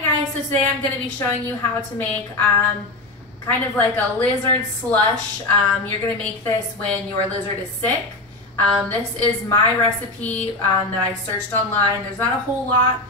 Hi guys, so today I'm going to be showing you how to make kind of like a lizard slush. You're going to make this when your lizard is sick. This is my recipe that I searched online. There's not a whole lot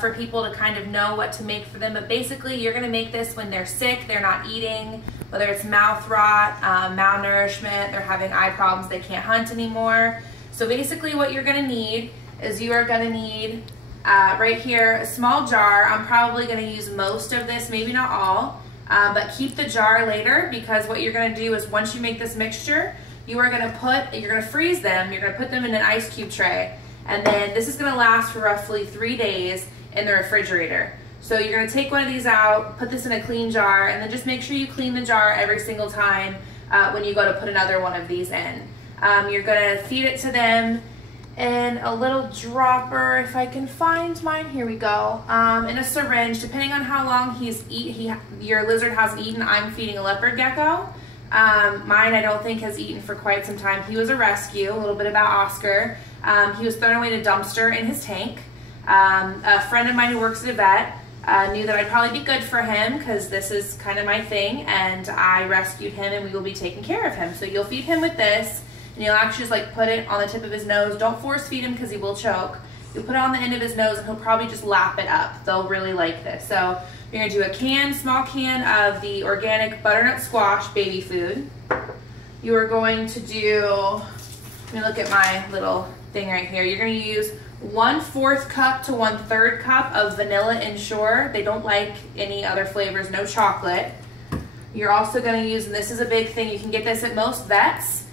for people to kind of know what to make for them, but basically you're going to make this when they're sick, they're not eating, whether it's mouth rot, malnourishment, they're having eye problems, they can't hunt anymore. So basically what you're going to need is you are going to need right here a small jar. I'm probably going to use most of this, maybe not all, but keep the jar later, because what you're going to do is once you make this mixture, you're going to freeze them. You're going to put them in an ice cube tray, and then this is going to last for roughly 3 days in the refrigerator. So you're going to take one of these out, put this in a clean jar, and then just make sure you clean the jar every single time when you go to put another one of these in. You're going to feed it to them in a little dropper, if I can find mine, here we go, in a syringe, depending on how long your lizard hasn't eaten. I'm feeding a leopard gecko. Mine I don't think has eaten for quite some time. He was a rescue. A little bit about Oscar. He was thrown away in a dumpster in his tank. A friend of mine who works at a vet knew that I'd probably be good for him because this is kind of my thing, and I rescued him and we will be taking care of him. So you'll feed him with this, and you'll actually just like put it on the tip of his nose. Don't force feed him because he will choke. You'll put it on the end of his nose and he'll probably just lap it up. They'll really like this. So you're gonna do a small can of the organic butternut squash baby food. You are going to do, let me look at my little thing right here. You're gonna use 1/4 cup to 1/3 cup of vanilla Ensure. They don't like any other flavors, no chocolate. You're also gonna use, and this is a big thing, you can get this at most vets.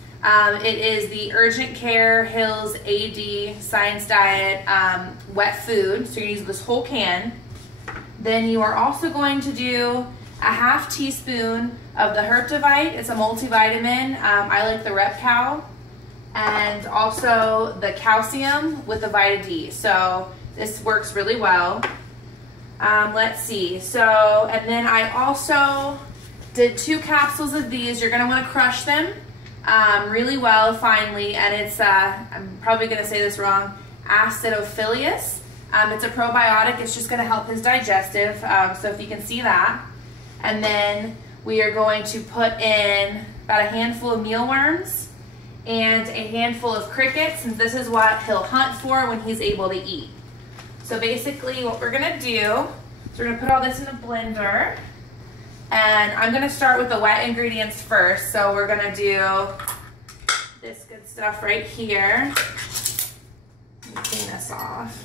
It is the Urgent Care Hills AD Science Diet wet food. So you're gonna use this whole can. Then you are also going to do a 1/2 teaspoon of the Herptovite. It's a multivitamin. I like the Rep Cow. And also the calcium with the Vita D. So this works really well. Let's see. So, and then I also did 2 capsules of these. You're gonna wanna crush them really well, finely, and it's, I'm probably gonna say this wrong, acidophilus. It's a probiotic. It's just gonna help his digestive, so if you can see that. And then we are going to put in about a handful of mealworms and a handful of crickets, since this is what he'll hunt for when he's able to eat. So basically what we're gonna do is we're gonna put all this in a blender, and I'm gonna start with the wet ingredients first. So we're gonna do this good stuff right here. Let me clean this off.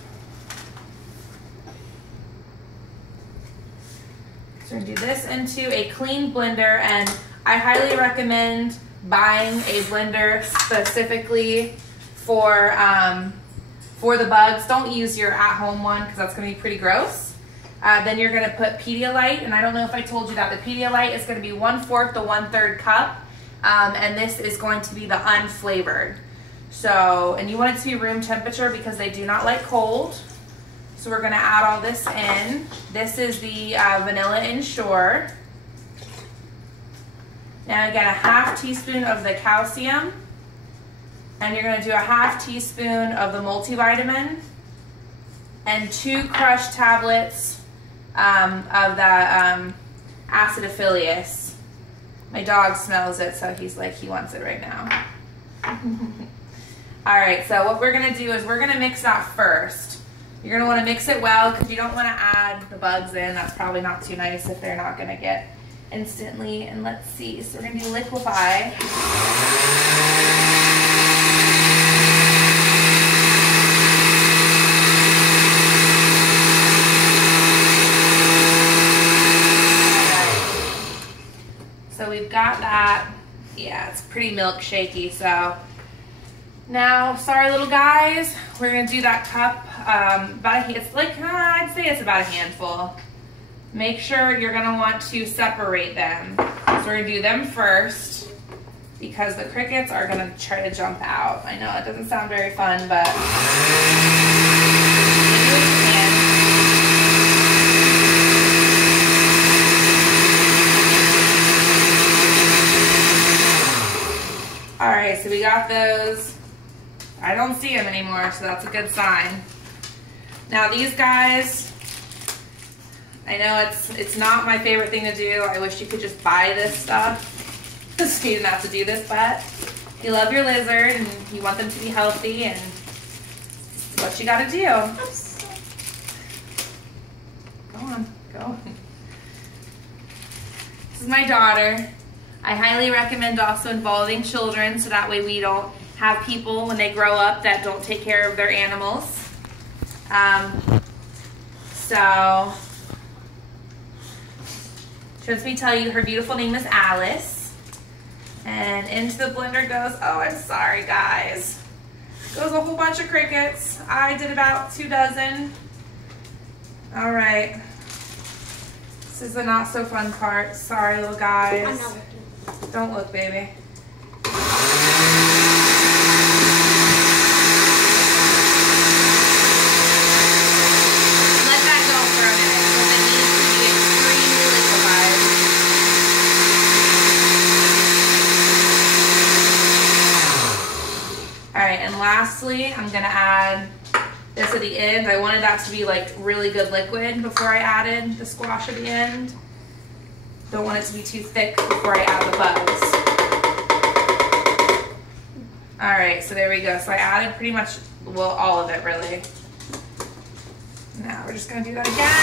So we're gonna do this into a clean blender, and I highly recommend buying a blender specifically for the bugs. Don't use your at-home one because that's gonna be pretty gross. Then you're gonna put Pedialyte, and I don't know if I told you that the Pedialyte is gonna be 1/4 to 1/3 cup, and this is going to be the unflavored. So, and you want it to be room temperature because they do not like cold. So we're gonna add all this in. This is the vanilla Ensure. Now again, a 1/2 teaspoon of the calcium, and you're gonna do a 1/2 teaspoon of the multivitamin, and 2 crushed tablets of the acidophilus. My dog smells it, so he's like, he wants it right now. All right, so what we're gonna do is we're gonna mix that first. You're gonna wanna mix it well because you don't wanna add the bugs in. That's probably not too nice if they're not gonna get instantly. And let's see, so we're gonna do liquefy. So we've got that. Yeah, it's pretty milkshakey. So now, sorry little guys, we're gonna do that cup. It's like, I'd say it's about a handful. Make sure you're gonna want to separate them. So we're gonna do them first because the crickets are gonna try to jump out. I know it doesn't sound very fun, but all right, so we got those. I don't see them anymore, so that's a good sign. Now these guys, I know it's not my favorite thing to do. I wish you could just buy this stuff so you didn't have to do this, but you love your lizard and you want them to be healthy, and it's what you gotta do. Go on, go. This is my daughter. I highly recommend also involving children so that way we don't have people when they grow up that don't take care of their animals. So, she lets me tell you her beautiful name is Alice. And into the blender goes, oh, I'm sorry guys, goes a whole bunch of crickets. I did about 2 dozen. All right. This is the not so fun part. Sorry, little guys. I'm not looking. Don't look, baby. Let that go for a minute because it needs to be extremely liquefied. All right, and lastly, I'm gonna add this at the end. I wanted that to be like really good liquid before I added the squash at the end. Don't want it to be too thick before I add the bugs. All right, so there we go. So I added pretty much, well, all of it really. Now we're just gonna do that again.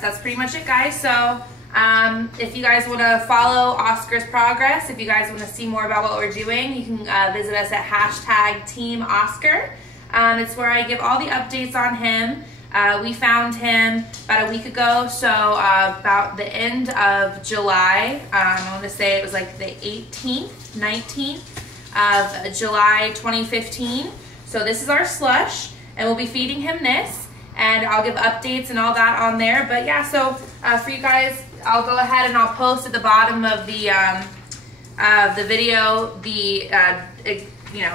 That's pretty much it, guys. So if you guys want to follow Oscar's progress, if you guys want to see more about what we're doing, you can visit us at #TeamOscar. It's where I give all the updates on him. We found him about a week ago, so about the end of July. I want to say it was like the 18th, 19th of July 2015. So this is our Slush, and we'll be feeding him this. And I'll give updates and all that on there. But yeah, so for you guys, I'll go ahead and I'll post at the bottom of the video the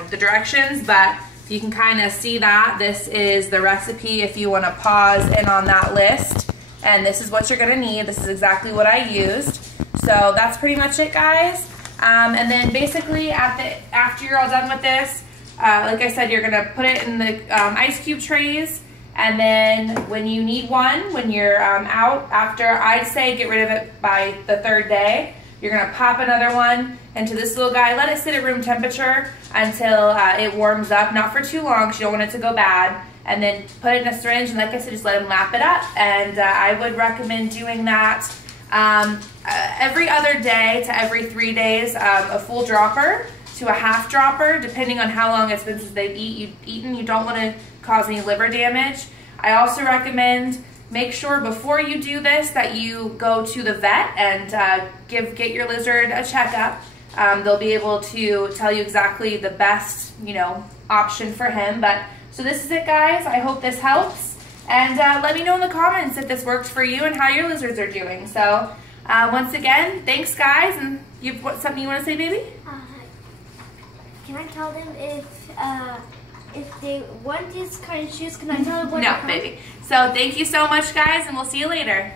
the directions. But you can kind of see that this is the recipe if you want to pause in on that list. And this is what you're gonna need. This is exactly what I used. So that's pretty much it, guys. And then basically after you're all done with this, like I said, you're gonna put it in the ice cube trays. And then when you need one, when you're out, after I'd say get rid of it by the 3rd day, you're gonna pop another one into this little guy. Let it sit at room temperature until it warms up, not for too long because you don't want it to go bad. And then put it in a syringe, and like I said, just let him lap it up. And I would recommend doing that every other day to every 3 days, a full dropper to a half dropper, depending on how long it's been since they've eaten. You don't want to cause any liver damage. I also recommend make sure before you do this that you go to the vet and get your lizard a checkup. They'll be able to tell you exactly the best option for him. But so this is it, guys. I hope this helps, and let me know in the comments if this works for you and how your lizards are doing. So once again, thanks, guys. And something you want to say, baby? Can I tell them if they want these kind of shoes? Can I tell them what? No, baby. So thank you so much, guys, and we'll see you later.